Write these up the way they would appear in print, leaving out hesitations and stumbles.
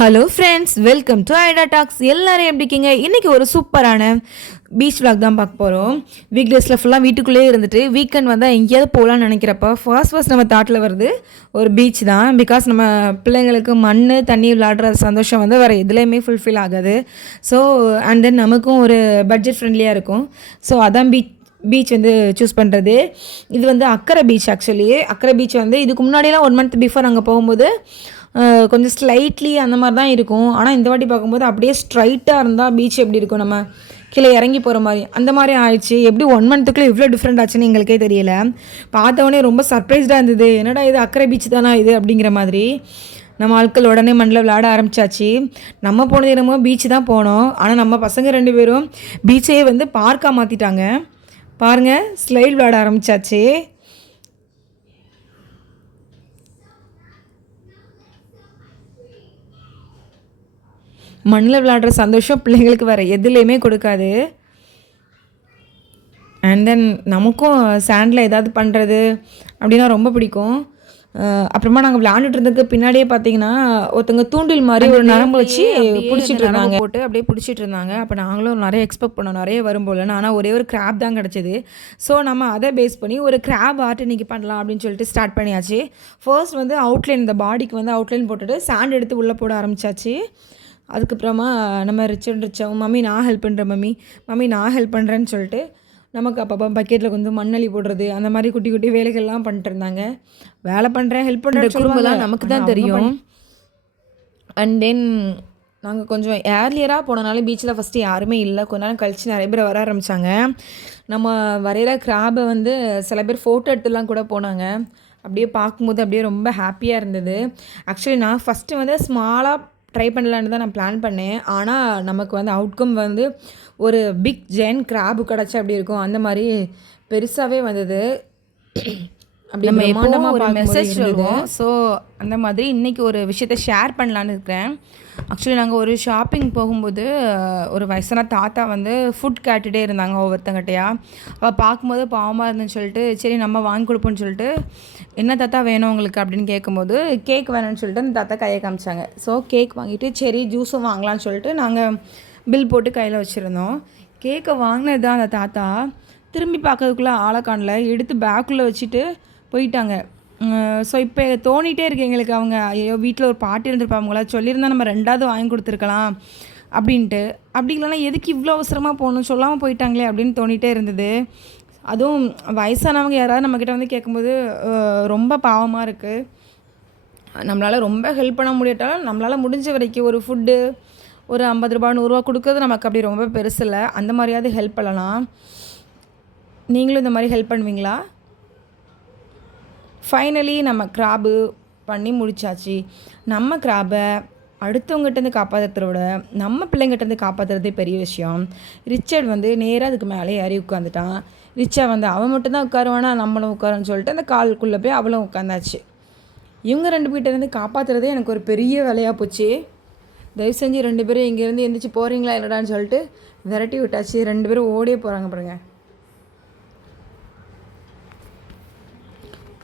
Hello friends, welcome to ஐடா tax. எல்லாரும் எப்படி இருக்கீங்க? இன்றைக்கி ஒரு சூப்பரான பீச் விளாக் தான் பார்க்க போகிறோம். வீக் டேஸில் ஃபுல்லாக வீட்டுக்குள்ளேயே இருந்துட்டு வீக்கெண்ட் வந்தால் எங்கேயாவது போகலான்னு நினைக்கிறப்ப ஃபர்ஸ்ட் நம்ம தாட்டில் வருது ஒரு பீச் தான். பிகாஸ் நம்ம பிள்ளைங்களுக்கு மண் தண்ணி விளாடுற சந்தோஷம் வந்து வேறு எதுலேயுமே ஃபுல்ஃபில் ஆகாது. ஸோ அண்ட் தென் நமக்கும் ஒரு பட்ஜெட் ஃப்ரெண்ட்லியாக இருக்கும். ஸோ அதான் பீச் வந்து சூஸ் பண்ணுறது. இது வந்து அக்கரை பீச். ஆக்சுவலி அக்கரை பீச் வந்து இதுக்கு முன்னாடியெல்லாம் 1 month பிஃபோர் அங்கே போகும்போது கொஞ்சம் ஸ்லைட்லி அந்த மாதிரி தான் இருக்கும். ஆனால் இந்த வாட்டி பார்க்கும்போது அப்படியே ஸ்ட்ரைட்டாக இருந்தால் பீச் எப்படி இருக்கும், நம்ம கீழே இறங்கி போகிற மாதிரி அந்த மாதிரி ஆயிடுச்சு. எப்படி 1 monthக்குள்ளே இவ்வளோ டிஃப்ரெண்ட் ஆச்சுன்னு எங்களுக்கே தெரியல. பார்த்தவொடனே ரொம்ப சர்ப்ரைஸ்டாக இருந்தது. என்னடா இது அக்கரை பீச் தானா இது அப்படிங்கிற மாதிரி. நம்ம ஆட்கள் உடனே மண்ணில் விளையாட ஆரம்பித்தாச்சு. நம்ம போனது என்னமோ பீச் தான் போனோம். ஆனால் நம்ம பசங்க 2 பேரும் பீச்சையே வந்து பார்க்காக மாற்றிட்டாங்க. பாருங்கள், ஸ்லைட் விளையாட ஆரம்பித்தாச்சு. மண்ணில் விளையாடுற சந்தோஷம் பிள்ளைங்களுக்கு வேறு எதுலேயுமே கொடுக்காது. அண்ட் தென் நமக்கும் சாண்டில் ஏதாவது பண்ணுறது அப்படின்னா ரொம்ப பிடிக்கும். அப்புறமா நாங்கள் விளையாண்டுட்டு இருந்ததுக்கு பின்னாடியே பார்த்தீங்கன்னா ஒருத்தங்க தூண்டில் மாதிரி ஒரு நரம்பு வச்சு பிடிச்சிட்டு இருந்தாங்க, போட்டு அப்படியே பிடிச்சிட்டு இருந்தாங்க. அப்போ நாங்களும் நிறைய எக்ஸ்பெக்ட் பண்ணோம், நிறைய வரும் போலன்னு. ஆனால் ஒரே ஒரு கிராப் தான் கிடச்சிது. ஸோ நம்ம அதை பேஸ் பண்ணி ஒரு கிராப் ஆர்ட் இன்றைக்கி பண்ணலாம் அப்படின்னு சொல்லிட்டு ஸ்டார்ட் பண்ணியாச்சு. ஃபர்ஸ்ட் வந்து அவுட்லைன், இந்த பாடிக்கு வந்து அவுட்லைன் போட்டுட்டு சாண்ட் எடுத்து உள்ளே போட ஆரம்பித்தாச்சு. அதுக்கப்புறமா நம்ம ரிச்சவும் மம்மி நான் ஹெல்ப் பண்ணுறேன், மம்மி நான் ஹெல்ப் பண்ணுறேன்னு சொல்லிட்டு நமக்கு அப்பப்போ பக்கெட்டில் வந்து மண்ணள்ளி போடுறது அந்த மாதிரி குட்டி குட்டி வேலைகள்லாம் பண்ணிட்டு இருந்தாங்க. வேலை பண்ணுறேன், ஹெல்ப் பண்ணுற குடும்பம்லாம் நமக்கு தான் தெரியும். அண்ட் தென் நாங்கள் கொஞ்சம் ஏர்லியராக போனனால பீச்சில் ஃபஸ்ட்டு யாருமே இல்லை. கொஞ்ச நேரம் கழித்து நிறைய பேர் வர ஆரம்பித்தாங்க. நம்ம வரைகிற கிராபை வந்து சில பேர் ஃபோட்டோ எடுத்துலாம் கூட போனாங்க. அப்படியே பார்க்கும்போது அப்படியே ரொம்ப ஹாப்பியாக இருந்தது. ஆக்சுவலி நான் ஃபஸ்ட்டு வந்து ஸ்மாலாக ட்ரை பண்ணலான்னு தான் நான் பிளான் பண்ணேன். ஆனால் நமக்கு வந்து அவுட்கம் வந்து ஒரு பிக் ஜெயின் கிராபு கிடச்சா அப்படி இருக்கும், அந்த மாதிரி பெருசாகவே வந்தது. அப்படி நம்ம ஒரு மெசேஜ் சொல்லுவோம். ஸோ அந்த மாதிரி இன்றைக்கி ஒரு விஷயத்த ஷேர் பண்ணலான்னு இருக்கிறேன். ஆக்சுவலி நாங்கள் ஒரு ஷாப்பிங் போகும்போது ஒரு வயசான தாத்தா வந்து ஃபுட் கேட்டுகிட்டே இருந்தாங்க ஒவ்வொருத்தங்கிட்டையா. அவள் பார்க்கும்போது பாவமாக இருந்துன்னு சொல்லிட்டு சரி நம்ம வாங்கி கொடுப்போன்னு சொல்லிட்டு என்ன தாத்தா வேணும் உங்களுக்கு அப்படின்னு கேட்கும்போது கேக் வேணும்னு சொல்லிட்டு அந்த தாத்தா கையை காமிச்சாங்க. ஸோ கேக் வாங்கிட்டு சரி ஜூஸும் வாங்கலான்னு சொல்லிட்டு நாங்கள் பில் போட்டு கையில் வச்சுருந்தோம். கேக்கை வாங்கினது தான் அந்த தாத்தா திரும்பி பார்க்கறதுக்குள்ளே ஆளை காணல, எடுத்து பேக்குள்ளே வச்சுட்டு போயிட்டாங்க. ஸோ இப்போ தோணிகிட்டே இருக்கு எங்களுக்கு, அவங்க ஐயோ வீட்டில் ஒரு பாட்டி இருந்திருப்பாங்களா, சொல்லியிருந்தால் நம்ம 2வது வாங்கி கொடுத்துருக்கலாம் அப்படின்ட்டு. அப்படி இல்லைனா எதுக்கு இவ்வளோ அவசரமாக போகணும், சொல்லாமல் போயிட்டாங்களே அப்படின்னு தோணிகிட்டே இருந்தது. அதுவும் வயசானவங்க யாராவது நம்மக்கிட்ட வந்து கேட்கும்போது ரொம்ப பாவமாக இருக்குது. நம்மளால் ரொம்ப ஹெல்ப் பண்ண முடியாட்டாலும் நம்மளால் முடிஞ்ச வரைக்கும் ஒரு ஃபுட்டு ஒரு 50 ரூபா 100 ரூபா கொடுக்குறது நமக்கு அப்படி ரொம்ப பெருசு இல்லை. அந்த மாதிரியாவது ஹெல்ப் பண்ணலாம். நீங்களும் இந்த மாதிரி ஹெல்ப் பண்ணுவீங்களா? ஃபைனலி நம்ம கிராபு பண்ணி முடிச்சாச்சு. நம்ம கிராபை அடுத்தவங்ககிட்டேருந்து காப்பாற்றுறத விட நம்ம பிள்ளைங்கிட்டேருந்து காப்பாற்றுறதே பெரிய விஷயம். ரிச்சர்ட் வந்து நேராக அதுக்கு மேலே ஏறி உட்காந்துட்டான். ரிச்சா வந்து அவன் மட்டும்தான் உட்காருவானா, நம்மளும் உட்காருன்னு சொல்லிட்டு அந்த காலுக்குள்ளே போய் அவளும் உட்காந்தாச்சு. இவங்க 2 பேர்கிட்டேருந்து காப்பாற்றுறதே எனக்கு ஒரு பெரிய வேலையாக போச்சு. தயவு செஞ்சு 2 பேரும் இங்கேருந்து எந்திரிச்சு போகிறீங்களா இல்லடான்னு சொல்லிட்டு விரட்டி விட்டாச்சு. 2 பேரும் ஓடியே போகிறாங்க பாருங்க.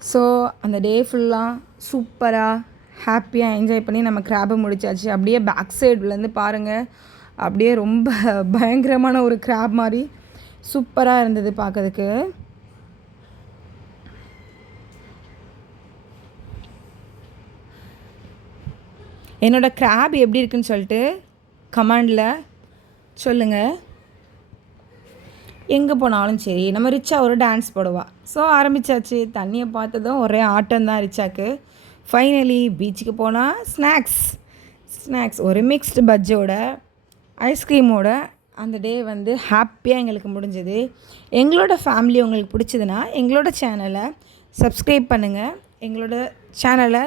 ஸோ அந்த டே ஃபுல்லாக சூப்பராக ஹாப்பியாக என்ஜாய் பண்ணி நம்ம கிராபை முடிச்சாச்சு. அப்படியே பேக் சைட்லேருந்து பாருங்கள், அப்படியே ரொம்ப பயங்கரமான ஒரு கிராப் மாதிரி சூப்பராக இருந்தது பார்க்கறதுக்கு. என்னோடய கிராப் எப்படி இருக்குன்னு சொல்லிட்டு கமெண்டில் சொல்லுங்கள். எங்கே போனாலும் சரி நம்ம ரிச்சா ஒரு டான்ஸ் போடுவாள். ஸோ ஆரம்பித்தாச்சு. தண்ணியை பார்த்ததும் ஒரே ஆட்டம் தான் ரிச்சாக்கு. ஃபைனலி பீச்சுக்கு போனால் ஸ்நாக்ஸ் ஒரு மிக்ஸ்டு பஜ்ஜோட ஐஸ்கிரீமோட அந்த டே வந்து ஹாப்பியாக எங்களுக்கு முடிஞ்சது. எங்களோட ஃபேமிலி உங்களுக்கு பிடிச்சதுன்னா எங்களோட சேனலை சப்ஸ்கிரைப் பண்ணுங்கள். எங்களோட சேனலை